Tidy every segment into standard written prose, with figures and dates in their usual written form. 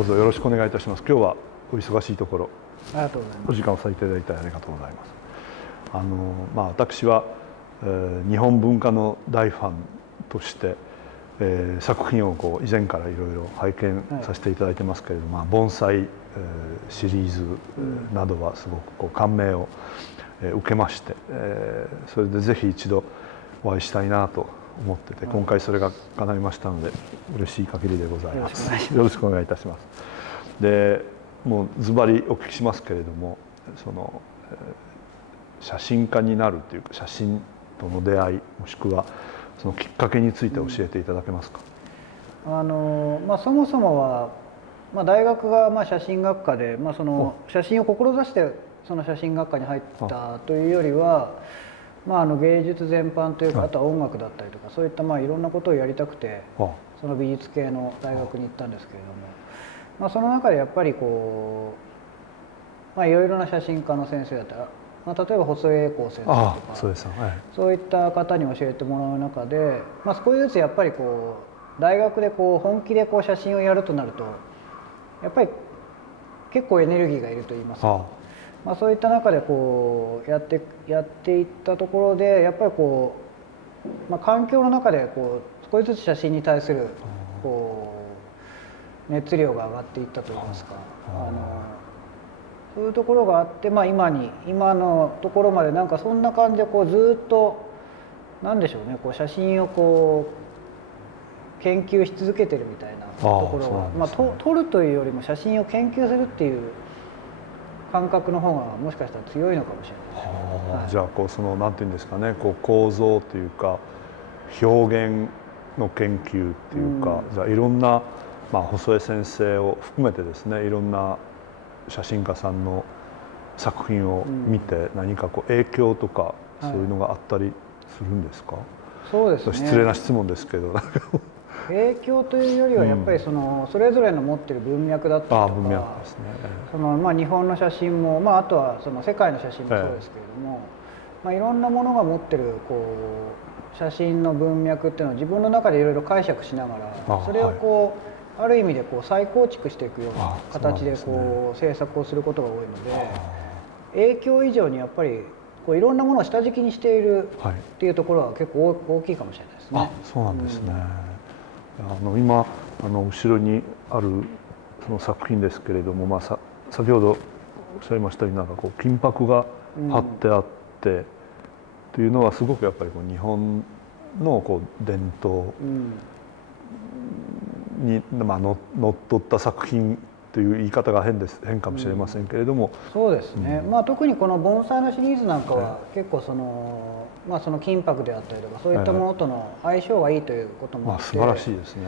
どうぞよろしくお願いいたします。今日はお忙しいところありがとうございます。お時間を割いていただいてありがとうございます。私は、日本文化の大ファンとして、作品を以前からいろいろ拝見させていただいてますけれども、盆栽、シリーズなどはすごく感銘を、受けまして、それでぜひ一度お会いしたいなと思ってて、今回それが叶いましたので嬉しい限りでございます。よろしくお願いいたします。でもうズバリお聞きしますけれども、写真家になるというか、写真との出会い、もしくはそのきっかけについて教えていただけますか。そもそもは、大学が写真学科で、その写真を志してその写真学科に入ったというよりは、芸術全般というか、あとは音楽だったりとか、そういったいろんなことをやりたくて、その美術系の大学に行ったんですけれども、その中でやっぱりいろいろな写真家の先生だったら、例えば細江栄光先生とか、そういった方に教えてもらう中で、少しずつやっぱり大学で本気で写真をやるとなると、やっぱり結構エネルギーがいるといいますか、そういった中でやっていったところで、やっぱり環境の中で少しずつ写真に対する熱量が上がっていったといいますか、そういうところがあって、今のところまでそんな感じでずっとなんでしょうね、写真を研究し続けてるみたいなところが、撮るというよりも写真を研究するっていう感覚の方がもしかしたら強いのかもしれないです。じゃあそのなんていうんですかね、構造というか表現の研究っていうか、じゃあいろんな、細江先生を含めてですね、いろんな写真家さんの作品を見て、何か影響とかそういうのがあったりするんですか。そうですね、失礼な質問ですけど影響というよりはやっぱりそれぞれの持ってる文脈だったりとか、文脈ですね、日本の写真も、あとは世界の写真もそうですけれども、いろんなものが持ってる写真の文脈っていうのを自分の中でいろいろ解釈しながら、それをある意味で再構築していくような形で制作をすることが多いので、影響以上にやっぱりいろんなものを下敷きにしているっていうところは結構大きいかもしれないですね。そうなんですね。今後ろにあるその作品ですけれども、先ほどおっしゃいましたように金箔が貼ってあって、というのはすごくやっぱり日本の伝統にのっとった作品という言い方が変かもしれませんけれども、そうですね、特にこの盆栽のシリーズなんかは結構その金箔であったりとかそういったものとの相性がいいということもあって、素晴らしいですね。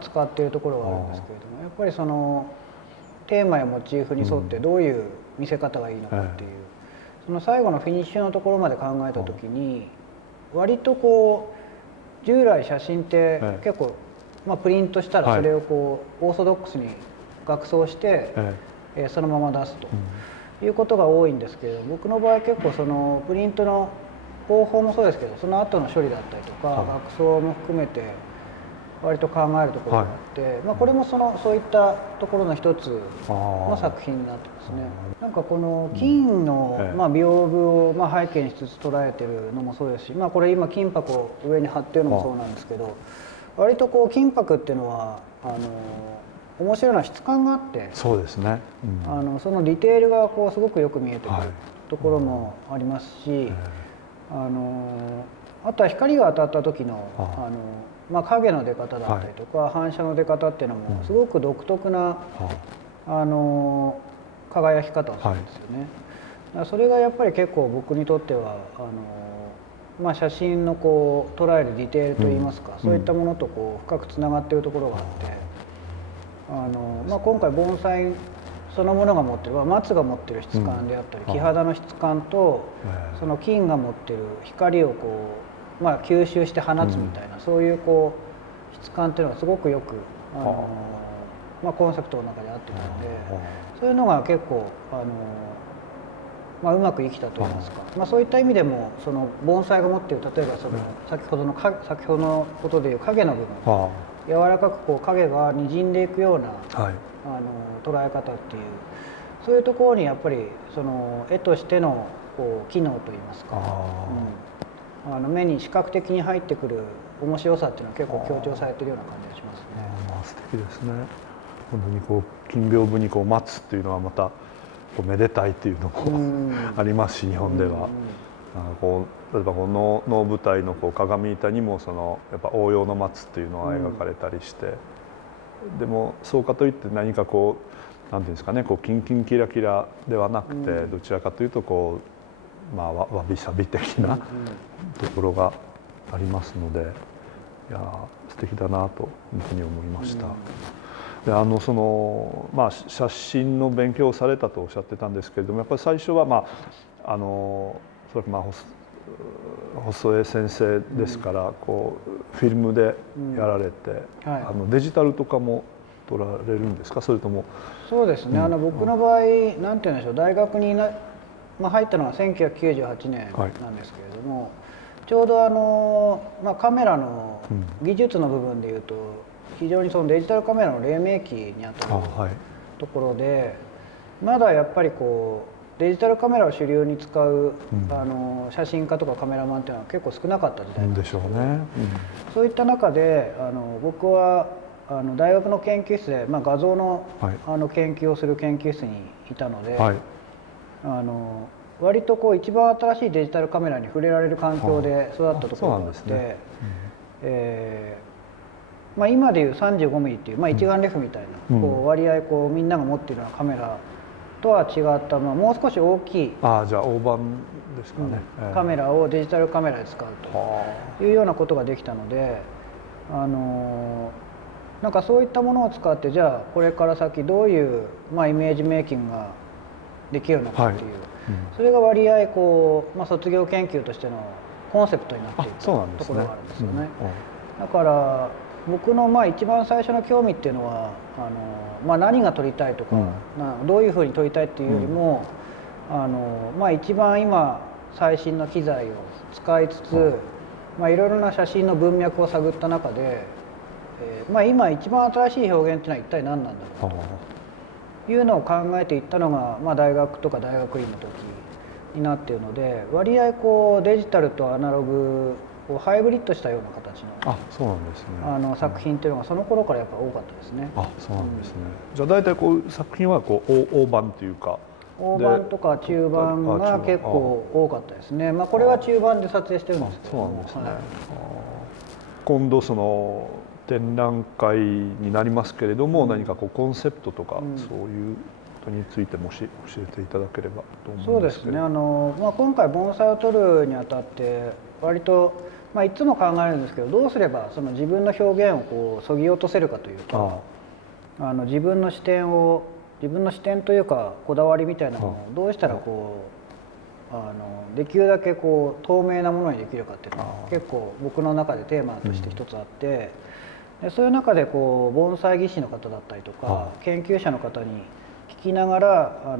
使っているところがあるんですけれども、やっぱりそのテーマやモチーフに沿ってどういう見せ方がいいのかっていう、その最後のフィニッシュのところまで考えた時に、割と従来写真って結構プリントしたらそれをオーソドックスに額装してそのまま出すということが多いんですけれど、僕の場合結構そのプリントの方法もそうですけど、その後の処理だったりとか額装も含めて割と考えるところがあって、これもそういったところの一つの作品になってますね。この金の屏風を背景にしつつ捉えてるのもそうですし、これ今金箔を上に貼ってるのもそうなんですけど、割と金箔っていうのは面白いのは質感があって、そうですね、そのディテールがすごくよく見えてくるところもありますし、あとは光が当たった時の影の出方だったりとか、反射の出方っていうのもすごく独特な輝き方をするんですよね。それがやっぱり結構僕にとっては写真の捉えるディテールといいますか、そういったものと深くつながっているところがあって、今回盆栽そのものが持ってる松が持ってる質感であったり、木肌の質感とその金が持ってる光を吸収して放つみたいな、そういう質感っていうのがすごくよくコンセプトの中であってたので、そういうのが結構うまく生きたといいますか、そういった意味でもその盆栽が持っている、例えばその先ほどのことでいう影の部分、柔らかくこう影がにじんでいくようなはい、捉え方っていうそういうところにやっぱりその絵としてのこう機能といいますか、目に視覚的に入ってくる面白さっていうのは結構強調されてるような感じがしますね。まあ、素敵ですね。本当にこう金屏風にこう待つっていうのはまたこうめでたいっていうのもありますし、日本では。こう例えばこの能舞台のこう鏡板にもそのやっぱ応用の松っていうのが描かれたりして、でもそうかといって何かこうなんていうんですかね、こうキンキンキラキラではなくて、どちらかというとこうまあわびさび的なところがありますので、いや素敵だなというふうに思いました。でそのまあ写真の勉強をされたとおっしゃってたんですけれども、やっぱり最初はまあそれまあ細江先生ですから、こうフィルムでやられて、デジタルとかも撮られるんですか、それとも。そうですね、僕の場合なんて言うんでしょう、大学に入ったのは1998年なんですけれども、ちょうどカメラの技術の部分でいうと非常にそのデジタルカメラの黎明期にあたるところで、まだやっぱりこうデジタルカメラを主流に使う、写真家とかカメラマンっていうのは結構少なかった時代なんですけど、そういった中で僕は大学の研究室で、画像の、研究をする研究室にいたので、割とこう一番新しいデジタルカメラに触れられる環境で育ったところがあって、今でいう 35mm っていう、一眼レフみたいな、こう割合こうみんなが持っているようなカメラとは違った、もう少し大きいじゃあ大判ですかね、カメラをデジタルカメラで使うというようなことができたので、なんかそういったものを使って、じゃあこれから先どういう、イメージメイキングができるのかっていう、それが割合こう、卒業研究としてのコンセプトになっているところがあるんですよね。だから僕の一番最初の興味っていうのは何が撮りたいとか、どういうふうに撮りたいっていうよりも、一番今最新の機材を使いつつ、いろいろな写真の文脈を探った中で、今一番新しい表現っていうのは一体何なんだろうというのを考えていったのが、大学とか大学院の時になっているので、割合こうデジタルとアナログをハイブリッドしたような形のそうなんですね、作品っていうのがその頃からやっぱ多かったですね。そうなんですね。じゃあ大体こう作品はこう大判というか大判とか中判が結構多かったですね。これは中判で撮影してるんですけど。そうなんですね。今度その展覧会になりますけれども、何かこうコンセプトとか、そういうことについても教えていただければと思うんですけど。そうですね。今回盆栽を撮るにあたって割といつも考えるんですけど、どうすればその自分の表現をこうそぎ落とせるかというか、自分の視点というかこだわりみたいなものをどうしたらこうできるだけこう透明なものにできるかっていうのが結構僕の中でテーマとして一つあって、でそういう中でこう盆栽技師の方だったりとか研究者の方に聞きながら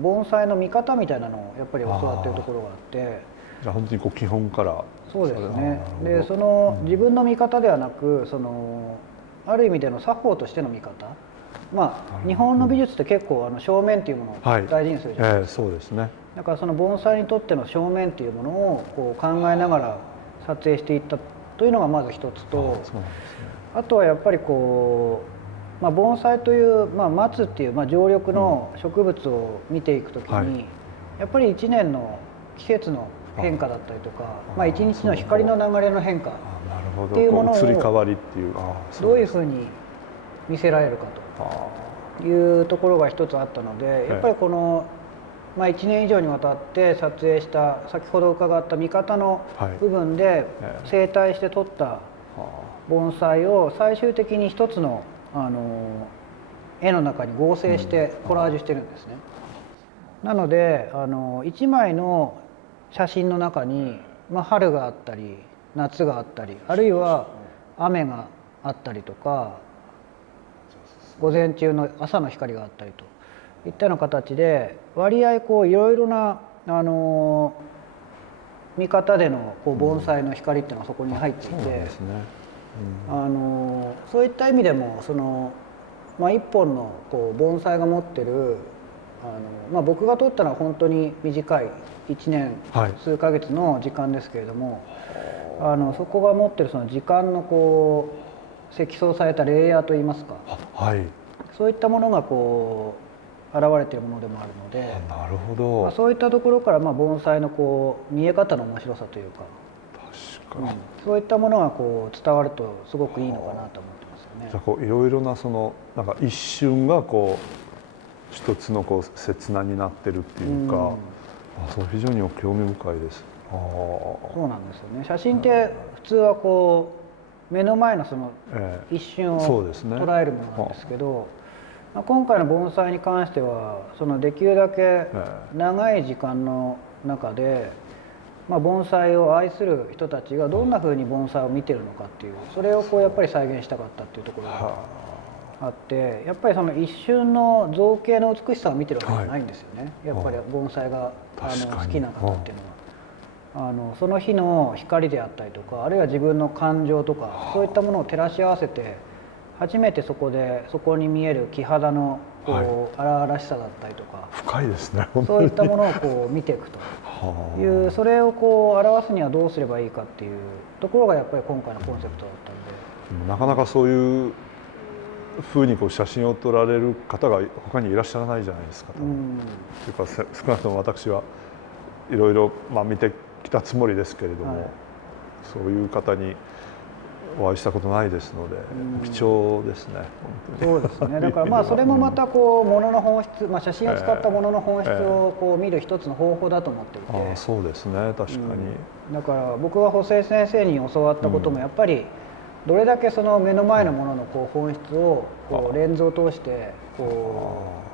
盆栽の見方みたいなのをやっぱり教わっているところがあって。じゃあ本当にこう基本から。そうですね。でその自分の見方ではなく、そのある意味での作法としての見方、日本の美術って結構正面っていうものを大事にするじゃないですか。そうですね。だからその盆栽にとっての正面っていうものをこう考えながら撮影していったというのがまず一つと、あとはやっぱりこう、盆栽という、松っていう常緑の植物を見ていくときに、やっぱり一年の季節の変化だったりとか、一日の光の流れの変化っていうものを移り変わりっていうどういうふうに見せられるかというところが一つあったので、やっぱりこの1年以上にわたって撮影した先ほど伺った見方の部分で整体して撮った盆栽を最終的に一つの絵の中に合成してコラージュしてるんですね。なので1枚の写真の中に、春があったり夏があったり、あるいは雨があったりとか、午前中の朝の光があったりといったような形で割合こういろいろな見方でのこう盆栽の光っていうのがそこに入っていて、そういった意味でも一本の盆栽が持ってる僕が撮ったのは本当に短い1年数ヶ月の時間ですけれども、そこが持ってるその時間の積層されたレイヤーといいますか、そういったものが現れているものでもあるので、なるほど、そういったところから盆栽の見え方の面白さというか、確かに、そういったものが伝わるとすごくいいのかなと思ってますよね。じゃあいろいろななんか一瞬が一つの刹那になってるっていうか、それ非常に興味深いです。そうなんですよね。写真って普通は目の前の一瞬を捉えるものなんですけど、今回の盆栽に関してはできるだけ長い時間の中で、盆栽を愛する人たちがどんなふうに盆栽を見てるのかっていう、それをやっぱり再現したかったっていうところがあって、やっぱり一瞬の造形の美しさを見てるわけじゃないんですよね、やっぱり盆栽が好きな方っていうのは。その日の光であったりとか、あるいは自分の感情とか、そういったものを照らし合わせて初めてそこに見える木肌の荒々しさだったりとか、深いですね、そういったものを見ていくという、それを表すにはどうすればいいかっていうところがやっぱり今回のコンセプトだったんで、なかなかそういうふうに写真を撮られる方が他にいらっしゃらないじゃないですか。というか少なくとも私はいろいろ見てきたつもりですけれども、そういう方にお会いしたことないですので、貴重ですね。そうですね。だからそれもまた物の本質、写真を使ったものの本質を見る一つの方法だと思っていて。そうですね、確かに。だから僕が補正先生に教わったこともやっぱりどれだけ目の前のものの本質をレンズを通して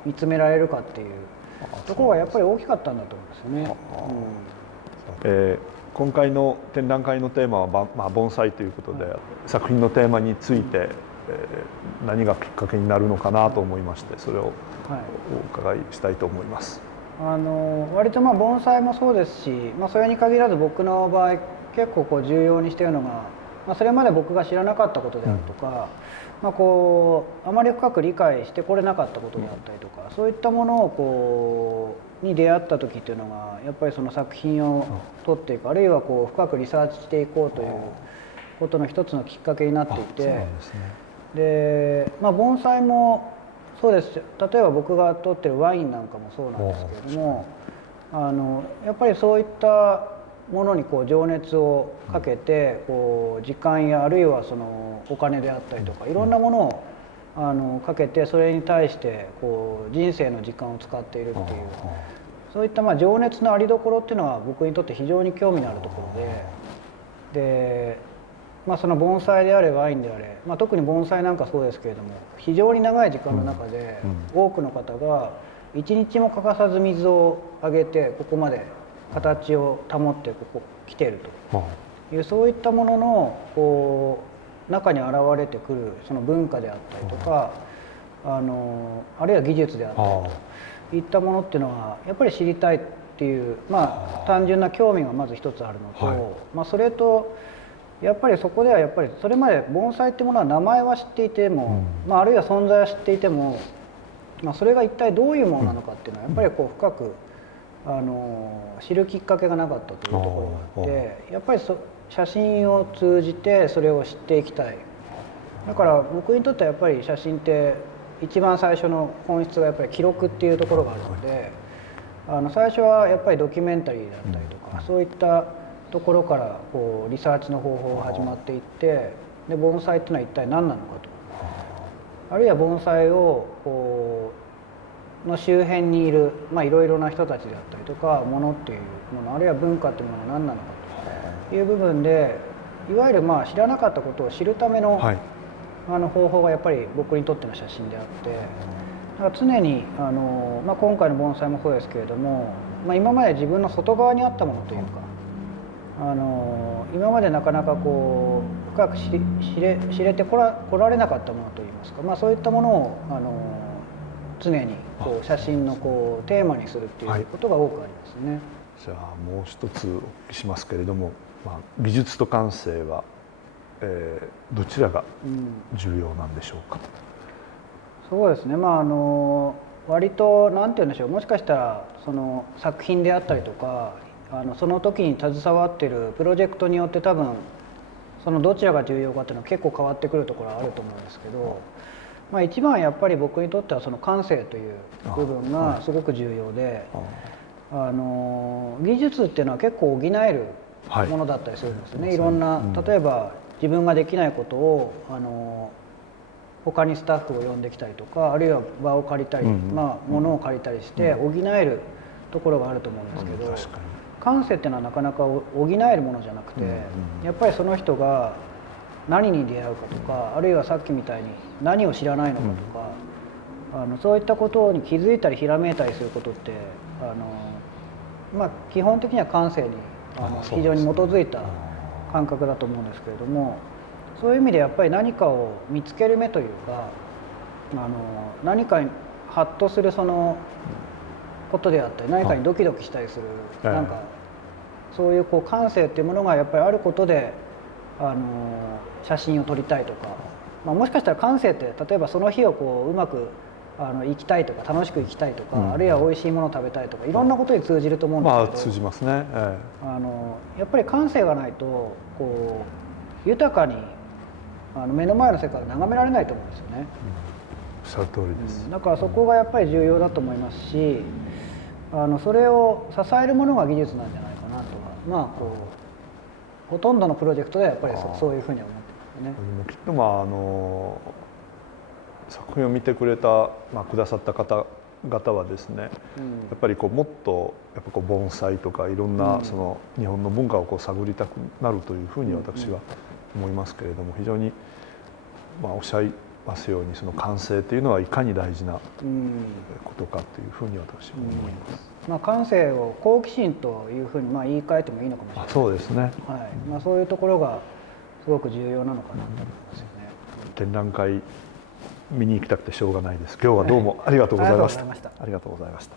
見つめられるかっていうところがやっぱり大きかったんだと思うんですよね。今回の展覧会のテーマは盆栽ということで、作品のテーマについて何がきっかけになるのかなと思いまして、それをお伺いしたいと思います。割と盆栽もそうですし、それに限らず僕の場合結構重要にしているのが、それまで僕が知らなかったことであるとか、あまり深く理解してこれなかったことであったりとか、そういったものをに出会った時っていうのがやっぱりその作品を撮っていく、あるいは深くリサーチしていこうということの一つのきっかけになっていて、で盆栽もそうです。例えば僕が撮ってるワインなんかもそうなんですけれども、やっぱりそういったものに情熱をかけて時間やあるいはお金であったりとかいろんなものをかけて、それに対して人生の時間を使っているっていう、そういった情熱のありどころっていうのは僕にとって非常に興味のあるところで、その盆栽であれワインであれ、特に盆栽なんかそうですけれども、非常に長い時間の中で多くの方が一日も欠かさず水をあげてここまで形を保ってここ来ているという、そういったものの中に現れてくるその文化であったりとか、あるいは技術であったりといったものっていうのはやっぱり知りたいっていう、単純な興味がまず一つあるのと、それとやっぱりそこではやっぱりそれまで盆栽っていうものは名前は知っていても、あるいは存在は知っていても、それが一体どういうものなのかっていうのはやっぱり深く知るきっかけがなかったというところがあって、やっぱり写真を通じてそれを知っていきたい。だから僕にとってはやっぱり写真って一番最初の本質がやっぱり記録っていうところがあるので、最初はやっぱりドキュメンタリーだったりとか、そういったところからリサーチの方法が始まっていって、で盆栽っていうのは一体何なのかと、あるいは盆栽をの周辺にいるいろいろな人たちであったりとか、ものっていうもの、あるいは文化っていうものが何なのかという部分で、いわゆる知らなかったことを知るための、方法がやっぱり僕にとっての写真であって、だから常に今回の盆栽もそうですけれども、今まで自分の外側にあったものというか、今までなかなか深く知れてこられなかったものといいますか、そういったものを常に写真のテーマにするっていうことが多くありますね。じゃあもう一つお聞きしますけれども、技術と感性はどちらが重要なんでしょうか。そうですね、割と何て言うんでしょう、もしかしたらその作品であったりとか、その時に携わっているプロジェクトによって多分そのどちらが重要かっていうのは結構変わってくるところはあると思うんですけど、一番やっぱり僕にとってはその感性という部分がすごく重要で、技術っていうのは結構補えるものだったりするんですよね。いろんな、例えば自分ができないことを他にスタッフを呼んできたりとか、あるいは場を借りたり、物を借りたりして補えるところがあると思うんですけど、感性っていうのはなかなか補えるものじゃなくて、やっぱりその人が何に出会うかとか、あるいはさっきみたいに何を知らないのかとか、そういったことに気づいたりひらめいたりすることって基本的には感性に非常に基づいた感覚だと思うんですけれども、そういう意味でやっぱり何かを見つける目というか、何かにハッとするそのことであったり、何かにドキドキしたりする、なんかそういう感性っていうものがやっぱりあることで写真を撮りたいとか、もしかしたら感性って例えばその日をうまく生きたいとか楽しく生きたいとか、あるいは美味しいものを食べたいとか、いろんなことに通じると思うんですけど、通じますね。やっぱり感性がないと豊かに目の前の世界を眺められないと思うんですよね。おっしゃる通りです。だからそこがやっぱり重要だと思いますし、それを支えるものが技術なんじゃないかなとは、ほとんどのプロジェクトではやっぱりそういうふうには思ってますね。きっと作品を見てくださった方々はですね、やっぱりもっと盆栽とかいろんなその日本の文化を探りたくなるというふうに私は思いますけれども、非常におっしゃいますようにその感性というのはいかに大事なことかというふうに私は思います。感性を好奇心というふうに言い換えてもいいのかもしれない。そうですね。そういうところがすごく重要なのかなと思いますよね。展覧会見に行きたくてしょうがないです。今日はどうもありがとうございました。ありがとうございました。